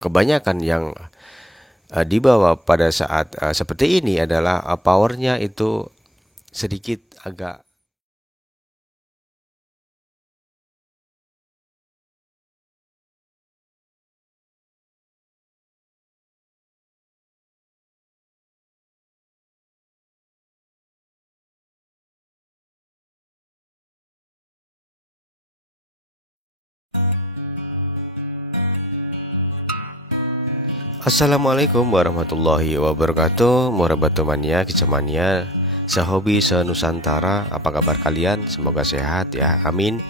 kebanyakan yang dibawa pada saat seperti ini adalah powernya itu sedikit agak. Assalamualaikum warahmatullahi wabarakatuh. Warahmatullahi mania, kicamania, sehobi, senusantara. Apa kabar kalian? Semoga sehat ya, amin.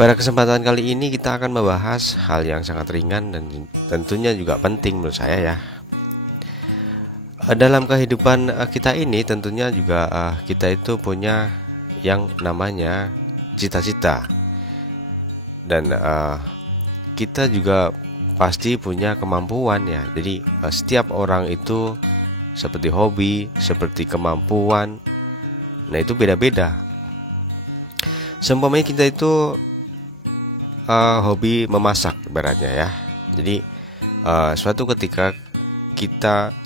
Pada kesempatan kali ini kita akan membahas hal yang sangat ringan dan tentunya juga penting menurut saya ya. Dalam kehidupan kita ini tentunya juga kita itu punya yang namanya cita-cita. Dan kita juga pasti punya kemampuan ya. Jadi setiap orang itu seperti hobi, seperti kemampuan. Nah itu beda-beda. Seumpamanya kita itu hobi memasak ibaratnya ya. Jadi suatu ketika kita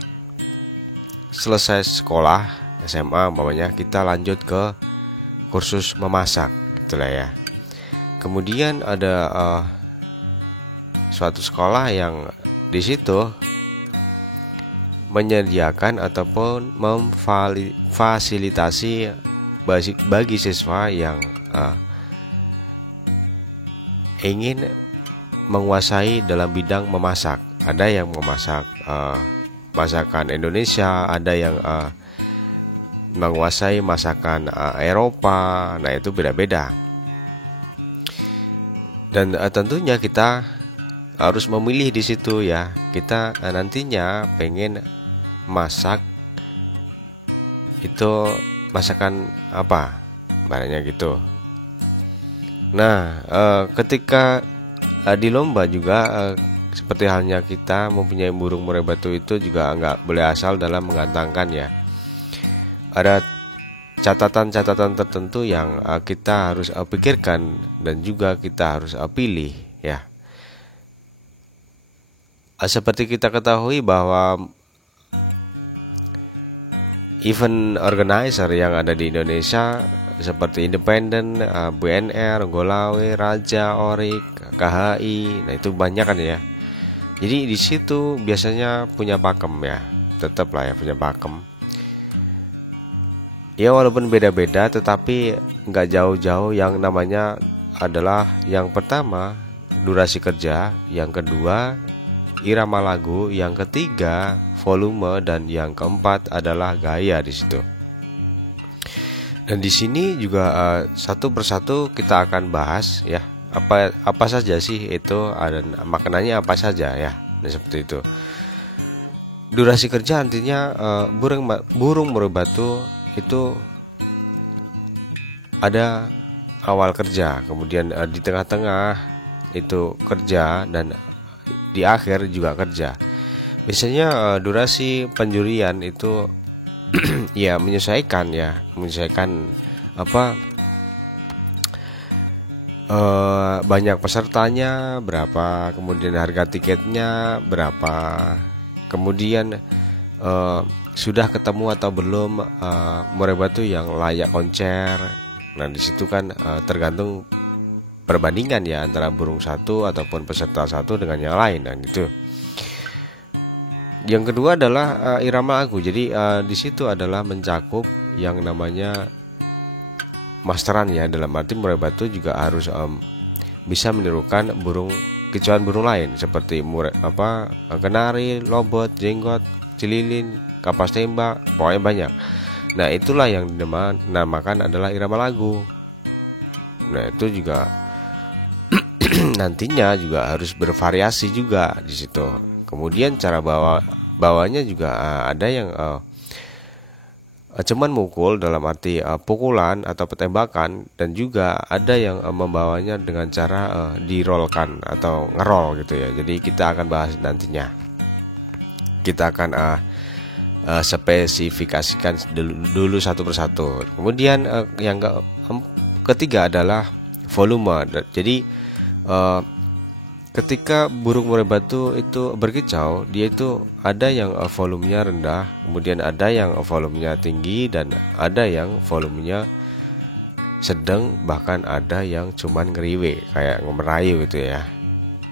selesai sekolah SMA umpamanya, kita lanjut ke kursus memasak gitulah ya. Kemudian ada suatu sekolah yang di situ menyediakan ataupun memfasilitasi bagi siswa yang ingin menguasai dalam bidang memasak. Ada yang memasak masakan Indonesia, ada yang menguasai masakan Eropa. Nah itu beda-beda. Dan tentunya kita harus memilih di situ ya. Kita nantinya pengen masak itu masakan apa, barangnya gitu. Nah, ketika di lomba juga seperti halnya kita mempunyai burung murai batu itu juga nggak boleh asal dalam menggantangkan ya. Ada catatan-catatan tertentu yang kita harus pikirkan dan juga kita harus pilih ya. Seperti kita ketahui bahwa event organizer yang ada di Indonesia seperti Independen, BNR, Golawe, Raja, Orik, KHI, nah itu banyak kan ya. Jadi di situ biasanya punya pakem ya, tetap lah ya punya pakem. Ya walaupun beda-beda, tetapi nggak jauh-jauh. Yang namanya adalah yang pertama durasi kerja, yang kedua irama lagu, yang ketiga volume, dan yang keempat adalah gaya di situ. Dan di sini juga satu persatu kita akan bahas ya, apa saja sih itu dan maknanya apa saja ya. Nah, seperti itu. Durasi kerja artinya burung murai batu itu ada awal kerja, kemudian di tengah-tengah itu kerja, dan di akhir juga kerja. Biasanya durasi penjurian itu ya menyesuaikan apa banyak pesertanya berapa, kemudian harga tiketnya berapa, kemudian sudah ketemu atau belum murai batu yang layak konser. Nah di situ kan tergantung perbandingan ya antara burung satu ataupun peserta satu dengan yang lain dan gitu. Yang kedua adalah irama lagu. Jadi di situ adalah mencakup yang namanya masteran ya, dalam arti murai batu juga harus bisa menirukan kicauan burung lain seperti kenari, lobot, jenggot, cililin, kapas tembak, pokoknya banyak. Nah itulah yang dinamakan adalah irama lagu. Nah itu juga nantinya juga harus bervariasi juga di situ. Kemudian cara bawanya juga ada yang cuman mukul dalam arti pukulan atau tembakan, dan juga ada yang membawanya dengan cara dirolkan atau ngerol gitu ya. Jadi kita akan bahas nantinya. Kita akan spesifikasikan dulu satu persatu. Kemudian yang ketiga adalah volume. Jadi ketika burung murai batu itu berkicau, dia itu ada yang volumenya rendah, kemudian ada yang volumenya tinggi, dan ada yang volumenya sedang, bahkan ada yang cuman ngeriwe kayak merayu gitu ya.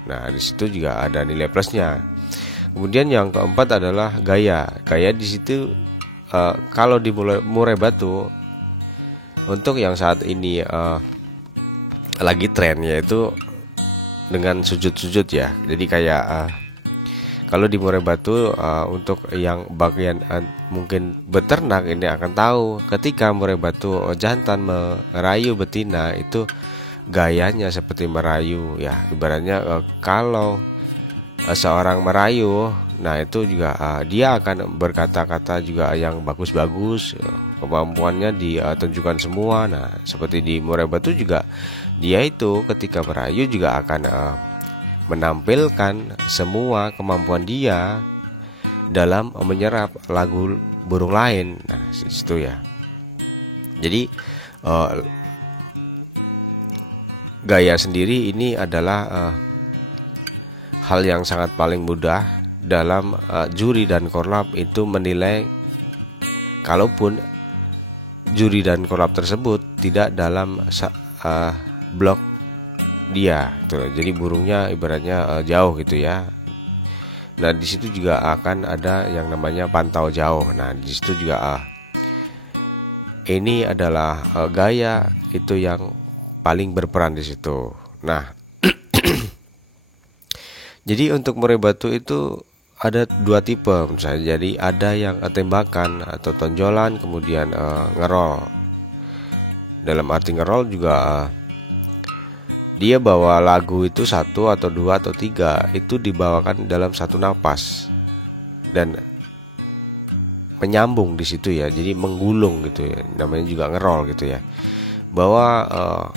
Nah, di situ juga ada nilai plusnya. Kemudian yang keempat adalah gaya. Gaya di situ kalau di murai batu untuk yang saat ini lagi tren, yaitu dengan sujud-sujud ya. Jadi kayak kalau di murai batu untuk yang bagian mungkin beternak ini akan tahu ketika murai batu jantan merayu betina itu gayanya seperti merayu ya. Ibaratnya kalau seorang merayu, nah itu juga dia akan berkata-kata juga yang bagus-bagus, kemampuannya ditunjukkan semua. Nah, seperti di murai batu juga dia itu ketika merayu juga akan menampilkan semua kemampuan dia dalam menyerap lagu burung lain. Nah, situ ya. Jadi gaya sendiri ini adalah hal yang sangat paling mudah dalam juri dan korlap itu menilai, kalaupun juri dan korlap tersebut tidak dalam blok dia tuh. Jadi burungnya ibaratnya jauh gitu ya. Nah, di situ juga akan ada yang namanya pantau jauh. Nah, di situ juga ini adalah gaya itu yang paling berperan di situ. Nah, jadi untuk murai batu itu ada dua tipe misalnya. Jadi ada yang tembakan atau tonjolan, kemudian ngerol. Dalam arti ngerol juga dia bawa lagu itu satu atau dua atau tiga, itu dibawakan dalam satu napas dan menyambung di situ ya. Jadi menggulung gitu ya, namanya juga ngerol gitu ya. Bahwa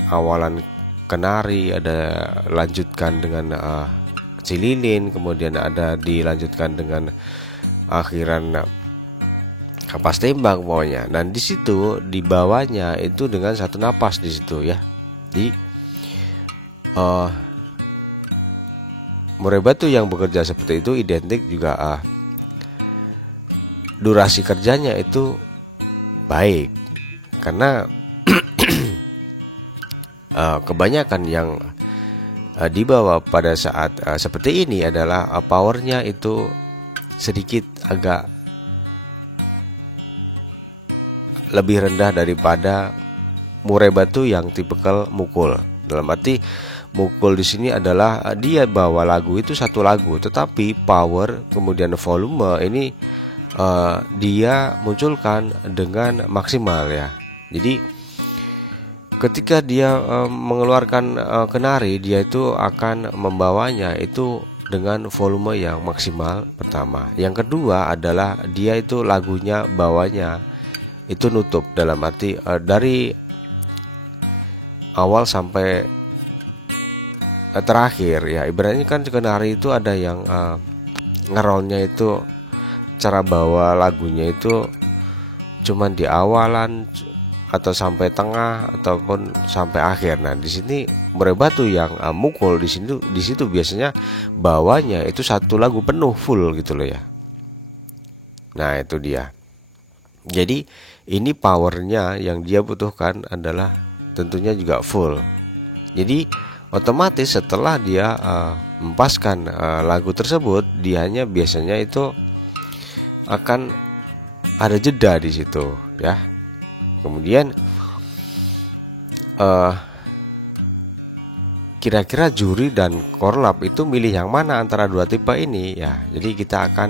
awalan kenari, ada lanjutkan dengan cililin, kemudian ada dilanjutkan dengan akhiran kapas tembak pokoknya. Dan di situ di bawahnya itu dengan satu napas di situ ya. Jadi murai batu yang bekerja seperti itu identik juga durasi kerjanya itu baik, karena kebanyakan yang dibawa pada saat seperti ini adalah powernya itu sedikit agak lebih rendah daripada murai batu yang tipikal mukul. Dalam arti mukul di sini adalah dia bawa lagu itu satu lagu, tetapi power kemudian volume ini dia munculkan dengan maksimal ya. Jadi ketika dia mengeluarkan kenari, dia itu akan membawanya itu dengan volume yang maksimal pertama. Yang kedua adalah dia itu lagunya bawanya itu nutup, dalam arti dari awal sampai terakhir ya. Ibaratnya kan kenari itu ada yang ngerolnya itu cara bawa lagunya itu cuman di awalan atau sampai tengah ataupun sampai akhir. Nah, di sini murai batu yang mukul di situ biasanya bawanya itu satu lagu penuh full gitu loh ya. Nah, itu dia. Jadi ini powernya yang dia butuhkan adalah tentunya juga full. Jadi otomatis setelah dia mempaskan lagu tersebut, dianya biasanya itu akan ada jeda di situ ya. Kemudian kira-kira juri dan korlap itu milih yang mana antara dua tipe ini ya. Jadi kita akan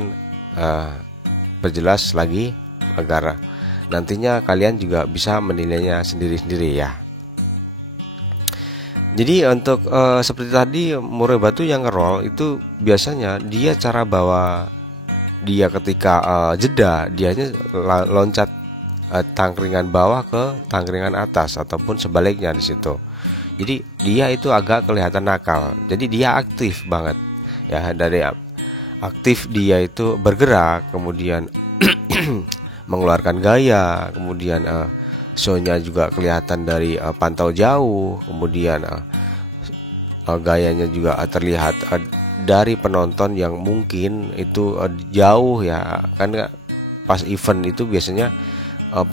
perjelas lagi agar nantinya kalian juga bisa menilainya sendiri-sendiri ya. Jadi untuk seperti tadi murai batu yang ngerol itu biasanya dia cara bawa dia ketika jeda, dianya loncat tangkringan bawah ke tangkringan atas ataupun sebaliknya di situ. Jadi dia itu agak kelihatan nakal. Jadi dia aktif banget ya, dari aktif dia itu bergerak, kemudian mengeluarkan gaya, kemudian show-nya juga kelihatan dari pantau jauh, kemudian gayanya juga terlihat dari penonton yang mungkin itu jauh ya, kan pas event itu biasanya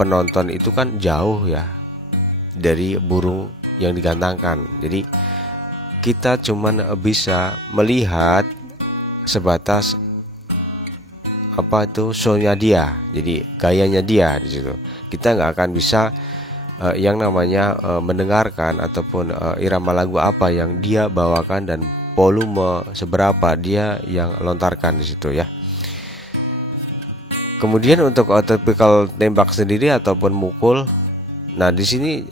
penonton itu kan jauh ya dari burung yang digantangkan. Jadi kita cuman bisa melihat sebatas apa itu show-nya dia, jadi gayanya dia di situ. Kita nggak akan bisa yang namanya mendengarkan ataupun irama lagu apa yang dia bawakan dan volume seberapa dia yang lontarkan di situ ya. Kemudian untuk tipikal tembak sendiri ataupun mukul, nah di sini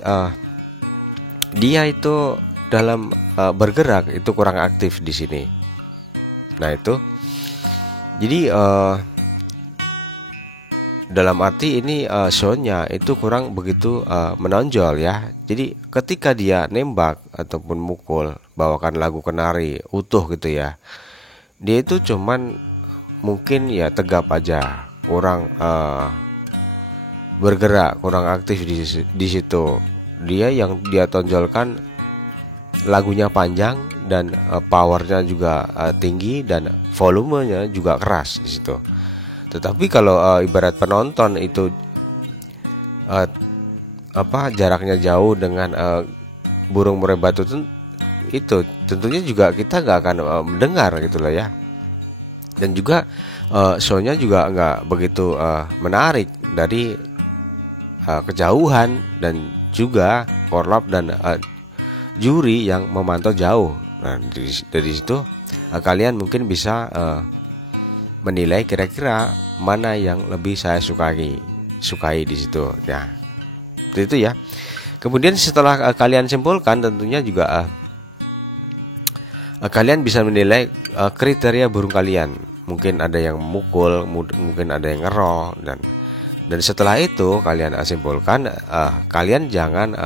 dia itu dalam bergerak itu kurang aktif di sini. Nah itu, jadi dalam arti ini show-nya itu kurang begitu menonjol ya. Jadi ketika dia nembak ataupun mukul, bawakan lagu kenari utuh gitu ya, dia itu cuman mungkin ya tegap aja, kurang bergerak, kurang aktif di situ. Dia yang dia tonjolkan lagunya panjang dan powernya juga tinggi dan volumenya juga keras di situ. Tetapi kalau ibarat penonton itu jaraknya jauh dengan burung murai batu itu tentunya juga kita nggak akan mendengar gitu loh ya. Dan juga show-nya juga nggak begitu menarik dari kejauhan, dan juga korlap dan juri yang memantau jauh. Nah dari situ kalian mungkin bisa menilai kira-kira mana yang lebih saya sukai di situ ya. Itu ya. Kemudian setelah kalian simpulkan, tentunya juga kalian bisa menilai kriteria burung kalian. Mungkin ada yang memukul, mungkin ada yang ngerol, dan setelah itu kalian simpulkan. Kalian jangan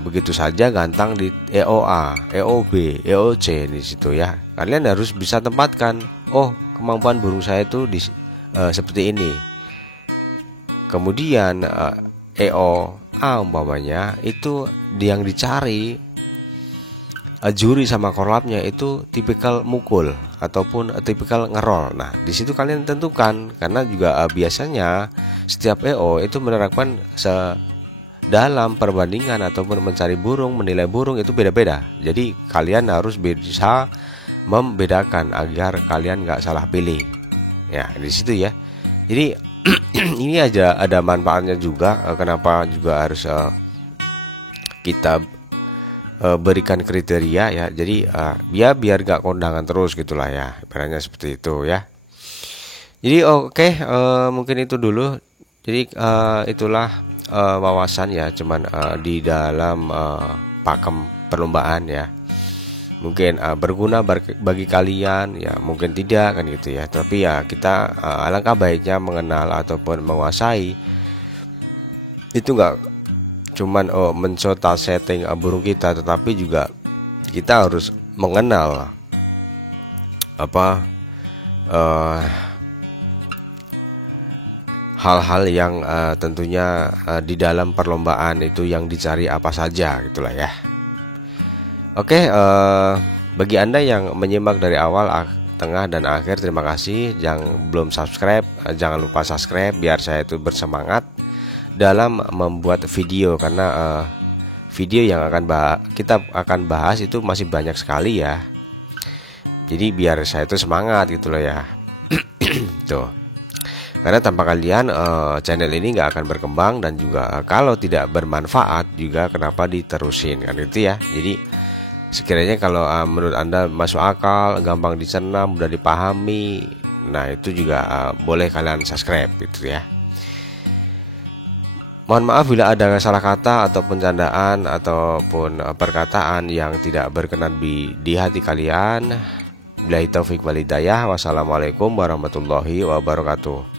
begitu saja gantang di EOA, EOB, EOC di situ ya. Kalian harus bisa tempatkan, oh kemampuan burung saya itu seperti ini. Kemudian EOA umpamanya itu yang dicari juri sama korlapnya itu tipikal mukul ataupun tipikal ngerol. Nah di situ kalian tentukan, karena juga biasanya setiap EO itu menerapkan dalam perbandingan ataupun mencari burung, menilai burung itu beda-beda. Jadi kalian harus bisa membedakan agar kalian nggak salah pilih. Ya di situ ya. Jadi ini aja ada manfaatnya juga. Kenapa juga harus kita berikan kriteria ya. Jadi biar nggak kondangan terus gitulah ya. Ibaratnya seperti itu ya. Jadi oke, mungkin itu dulu. Jadi itulah wawasan ya, cuman di dalam pakem perlombaan ya. Mungkin berguna bagi kalian ya, mungkin tidak kan gitu ya. Tapi ya kita alangkah baiknya mengenal ataupun menguasai itu, nggak cuman mencoba setting burung kita, tetapi juga kita harus mengenal hal-hal yang tentunya di dalam perlombaan itu yang dicari apa saja gitulah ya. Oke, bagi Anda yang menyimak dari awal, tengah dan akhir, terima kasih. Yang belum subscribe, jangan lupa subscribe biar saya itu bersemangat dalam membuat video, karena video yang kita akan bahas itu masih banyak sekali ya. Jadi biar saya itu semangat gitu loh ya. Tuh. Karena tanpa kalian channel ini nggak akan berkembang, dan juga kalau tidak bermanfaat juga kenapa diterusin kan gitu ya. Jadi sekiranya kalau menurut Anda masuk akal, gampang dicerna, mudah dipahami, nah itu juga boleh kalian subscribe gitu ya. Mohon maaf bila ada salah kata ataupun candaan ataupun perkataan yang tidak berkenan di hati kalian. Billahi taufik wal hidayah. Wassalamualaikum warahmatullahi wabarakatuh.